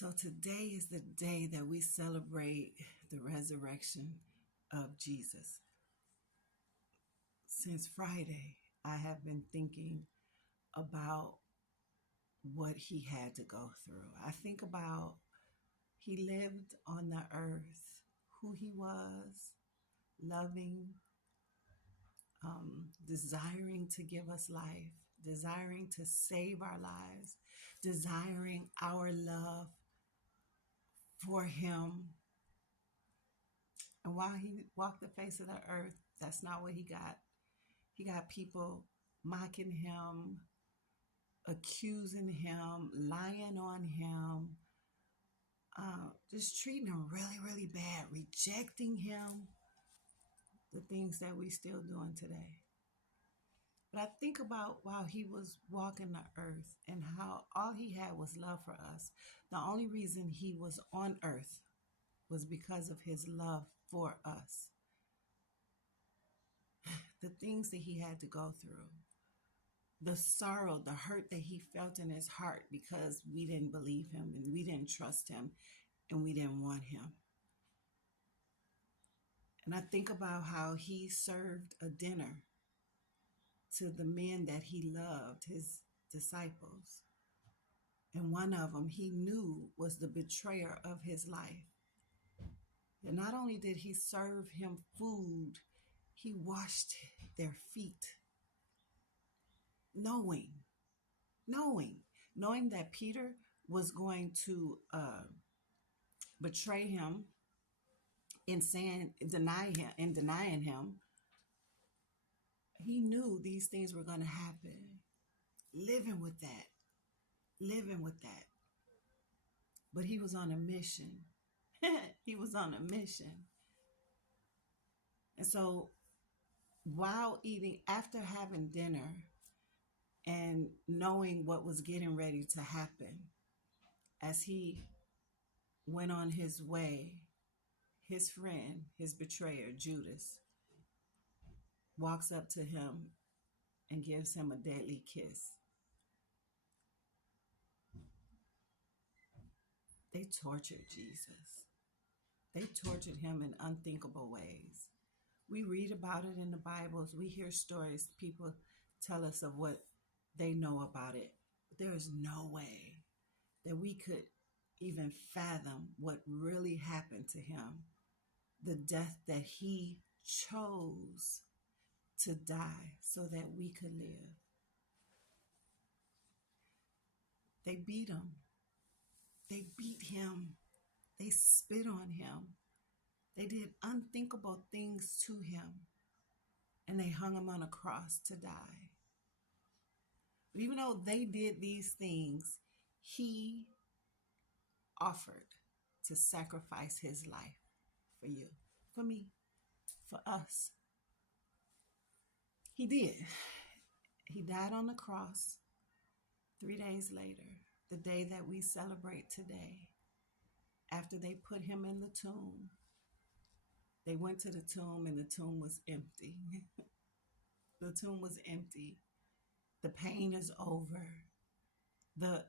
So today is the day that we celebrate the resurrection of Jesus. Since Friday, I have been thinking about what he had to go through. I think about he lived on the earth, who he was, loving, desiring to give us life, desiring to save our lives, desiring our love for him. And while he walked the face of the earth, that's not what he got. He got people mocking him, accusing him, lying on him, just treating him really, really bad, rejecting him, the things that we still doing today. But I think about while he was walking the earth and how all he had was love for us. The only reason he was on earth was because of his love for us. The things that he had to go through, the sorrow, the hurt that he felt in his heart because we didn't believe him and we didn't trust him and we didn't want him. And I think about how he served a dinner to the men that he loved, his disciples. And one of them he knew was the betrayer of his life. And not only did he serve him food, he washed their feet, knowing that Peter was going to betray him in denying him. He knew these things were going to happen. Living with that. But he was on a mission. He was on a mission. And so while eating, after having dinner and knowing what was getting ready to happen, as he went on his way, his friend, his betrayer, Judas, walks up to him and gives him a deadly kiss. They tortured Jesus. They tortured him in unthinkable ways. We read about it in the Bibles. We hear stories. People tell us of what they know about it. But there is no way that we could even fathom what really happened to him. The death that he chose to die so that we could live. They beat him. They beat him. They spit on him. They did unthinkable things to him. And they hung him on a cross to die. But even though they did these things, he offered to sacrifice his life for you, for me, for us. He did. He died on the cross 3 days later, the day that we celebrate today. After they put him in the tomb, they went to the tomb and the tomb was empty. The tomb was empty. The pain is over. The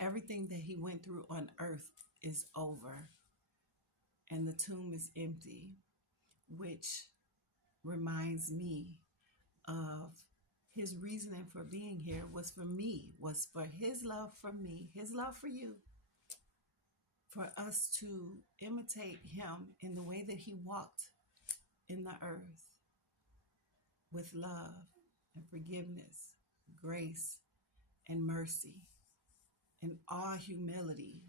everything that he went through on earth is over. And the tomb is empty, which reminds me of his reasoning for being here was for me, was for his love for me, his love for you, for us to imitate him in the way that he walked in the earth with love and forgiveness, grace and mercy, and all humility.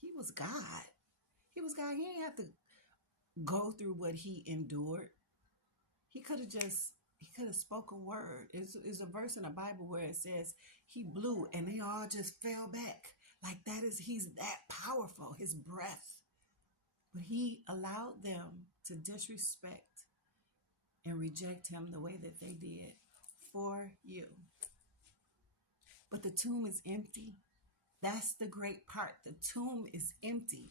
He was God. He was God. He didn't have to go through what he endured. He could have spoke a word. There's a verse in the Bible where it says he blew and they all just fell back. Like he's that powerful, his breath. But he allowed them to disrespect and reject him the way that they did for you. But the tomb is empty. That's the great part. The tomb is empty,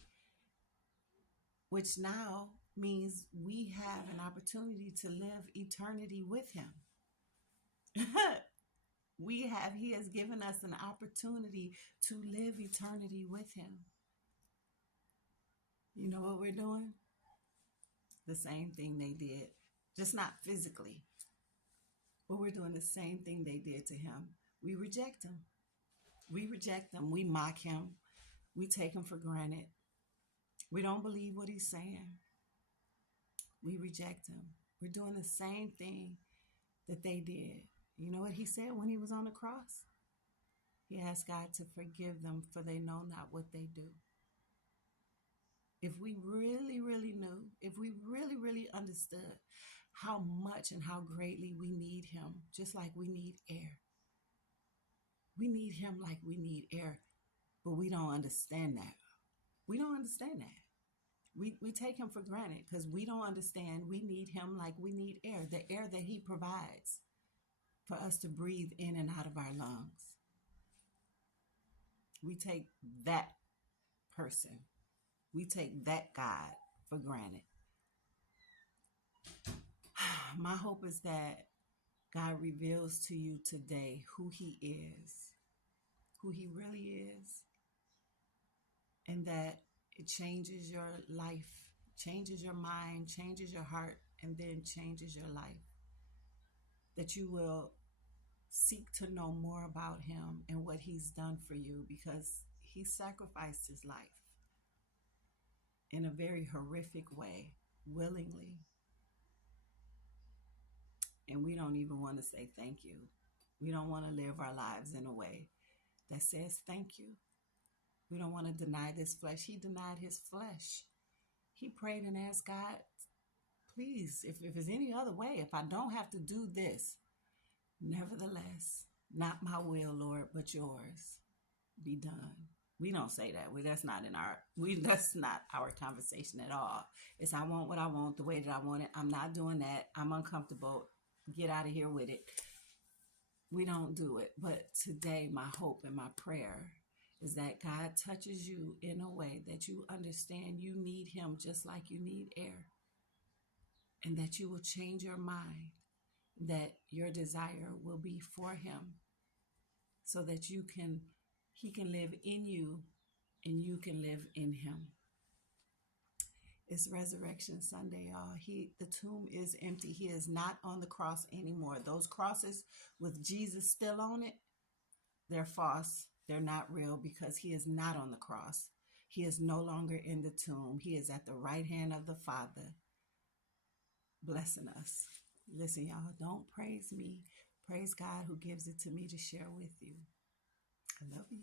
which now means we have an opportunity to live eternity with him. He has given us an opportunity to live eternity with him. You know what we're doing? The same thing they did, just not physically, but we're doing the same thing they did to him. We reject him. We reject him. We mock him. We take him for granted. We don't believe what he's saying. We reject him. We're doing the same thing that they did. You know what he said when he was on the cross? He asked God to forgive them, for they know not what they do. If we really, really knew, if we really, really understood how much and how greatly we need him, just like we need air. We need him like we need air, but we don't understand that. We don't understand that. We take him for granted because we don't understand we need him like we need air, the air that he provides for us to breathe in and out of our lungs. We take that person, we take that God for granted. My hope is that God reveals to you today who he is, who he really is, and that it changes your life, changes your mind, changes your heart, and then changes your life. That you will seek to know more about him and what he's done for you, because he sacrificed his life in a very horrific way, willingly. And we don't even want to say thank you. We don't want to live our lives in a way that says thank you. We don't want to deny this flesh. He denied his flesh. He prayed and asked God, please, if there's any other way, if I don't have to do this, nevertheless, not my will, Lord, but yours be done. We don't say that. That's not our conversation at all. It's I want what I want the way that I want it. I'm not doing that. I'm uncomfortable. Get out of here with it. We don't do it. But today, my hope and my prayer is that God touches you in a way that you understand you need him just like you need air. And that you will change your mind, that your desire will be for him, so that he can live in you and you can live in him. It's Resurrection Sunday, y'all. The tomb is empty. He is not on the cross anymore. Those crosses with Jesus still on it, they're false. They're not real, because he is not on the cross. He is no longer in the tomb. He is at the right hand of the Father, blessing us. Listen, y'all, don't praise me. Praise God who gives it to me to share with you. I love you.